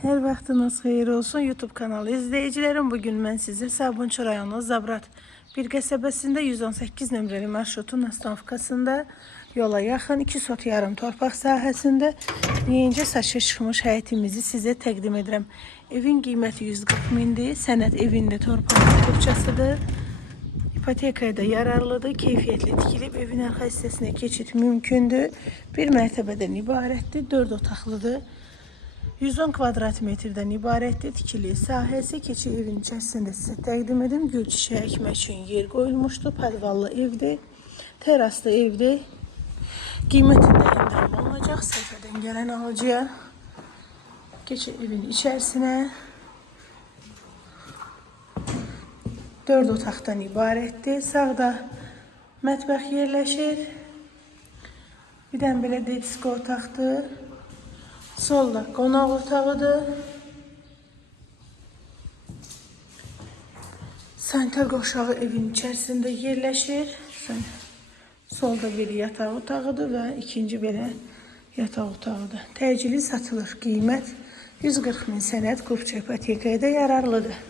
Hər vaxtınız xeyir olsun YouTube kanalı izləyicilərim. Bugün mən sizə Sabunçu rayonu Zabrat bir qəsəbəsində 118 nömrəli marşrutun astanovkasında yola yaxın 2 sot yarım torpaq sahəsində yenicə saçı çıxmış həyətimizi sizə təqdim edirəm. Evin qiyməti 140 mindir. Sənəd evində torpaq türkçəsidir. İpotekaya da yararlıdır. Keyfiyyətli tikilib evin arxa hissəsinə keçid mümkündür. Bir mərtəbədən ibarətdir. 4 otaqlıdır. 110 kvadrat metrdən ibarətdir. Tikili sahəsi keçi evin içərisində sizə təqdim edim. Gül çiçəyi əkmək üçün yer qoyulmuşdur. Podvallı evdir. Teraslı evdir. Qiymətində endirim olunacaq. Səhifədən gələn alıcıya. Keçi evin içərisinə. 4 otaqdan ibarətdir. Sağda mətbəx yerləşir. Bir dənə belə disko otaqdır. Solda qonaq otağıdır. Sanitar qoşağı evin içərisində yerləşir. Solda bir yataq otağıdır və ikinci belə yataq otağıdır. Təcili satılır. Qiymət 140 min, sənəd qrupça ipotekaya da yararlıdır.